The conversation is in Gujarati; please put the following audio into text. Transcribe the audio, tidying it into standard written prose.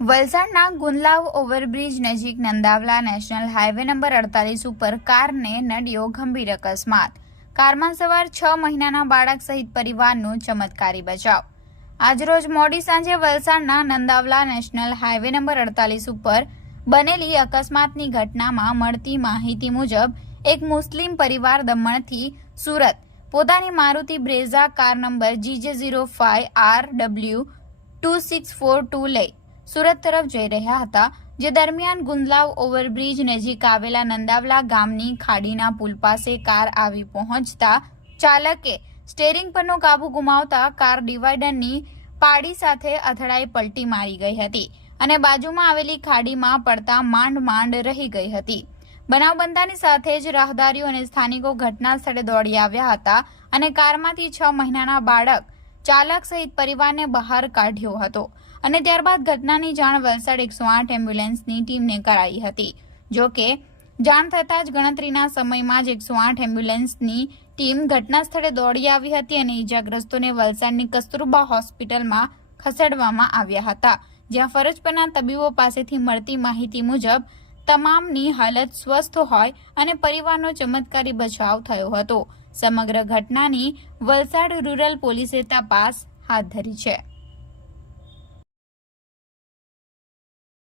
વલસાડના ગુંદલાવ ઓવરબ્રિજ નજીક નંદાવલા નેશનલ હાઈવે નંબર 48 ઉપર કારને નડ્યો ગંભીર અકસ્માત। કારમાં સવાર 6 મહિનાના બાળક સહિત પરિવારનો ચમત્કારી બચાવ। આજરોજ મોડી સાંજે વલસાડના નંદાવલા નેશનલ હાઈવે નંબર 48 ઉપર બનેલી અકસ્માતની ઘટનામાં મળતી માહિતી મુજબ એક મુસ્લિમ પરિવાર દમણથી સુરત પોતાની Maruti Brezza car number GJ05RW2642 લઈ સુરત તરફ જઈ રહ્યા હતા, જે દરમિયાન ગુંદલાવ ઓવરબ્રિજ નજીક આવેલા નંદાવલા ગામની ખાડીના પુલ પાસે કાર આવી પહોંચતા ચાલકે સ્ટીયરિંગ પરનો કાબુ ગુમાવતા કાર ડિવાઈડરની પાડી સાથે અથડાઈ પલટી મારી ગઈ હતી અને બાજુમાં આવેલી ખાડીમાં પડતા માંડ રહી ગઈ હતી। બનાવ બનતાની સાથે જ રાહદારીઓ અને સ્થાનિકો ઘટના સ્થળે દોડી આવ્યા હતા અને કારમાંથી 6 મહિનાના બાળક ચાલક સહિત પરિવારને બહાર કાઢ્યો હતો અને ત્યારબાદ ઘટનાની જાણ વલસાડ 108 એમ્બ્યુલન્સની ટીમને કરાઈ હતી। જો કે જાણ થતાં જ ગણતરીના સમયમાં જ 108 એમ્બ્યુલન્સની ટીમ ઘટના સ્થળે દોડી આવી હતી અને ઈજાગ્રસ્તોને વલસાડની કસ્તુરબા હોસ્પિટલમાં ખસેડવામાં આવ્યા હતા, જ્યાં ફરજ પરના તબીબો પાસેથી મળતી માહિતી મુજબ તમામની હાલત સ્વસ્થ હોય અને પરિવારનો ચમત્કારી બચાવ થયો હતો। સમગ્ર ઘટનાની વલસાડ રૂરલ પોલીસે તપાસ હાથ ધરી છે।